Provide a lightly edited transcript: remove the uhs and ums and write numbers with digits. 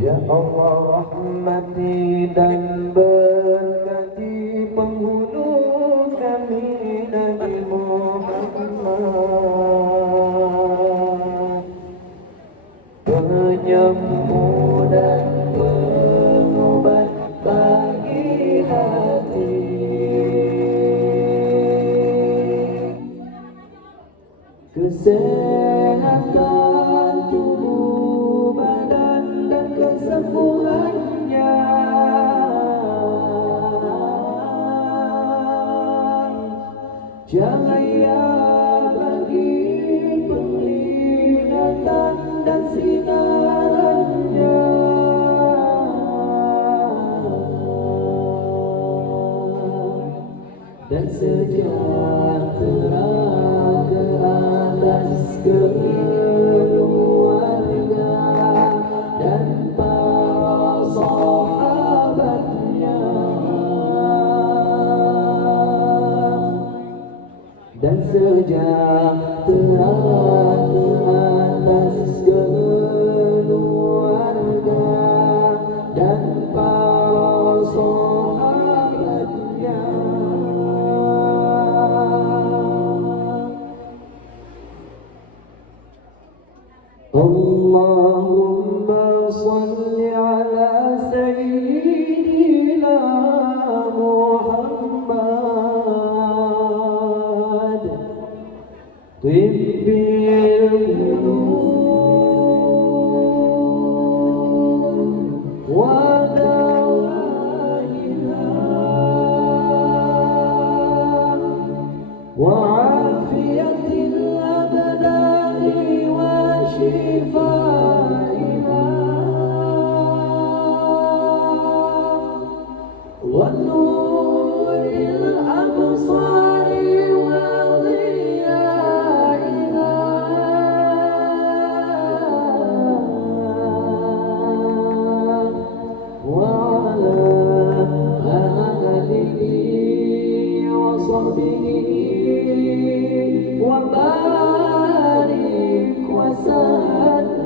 Ya Allah, rahmati dan berkati penghulu kami Nabi Muhammad, penyembuh dan pengobat bagi hati. Kesehatan tubuh badan dan kesembuhannya, cahaya bagi penglihatan dan sinarnya, dan sejahtera ke atas keluarga dan para sahabatnya, dan sejahtera ke atas keluarga dan para sahabatnya. Allahumma salli ala sayyidina Muhammad tibbil qulub wa dawaiha wa afiyatil abdani wa shifaiha wa nuril absari wa dhiyaiha wa ala alihi wa sahbihi wa barik wa sallim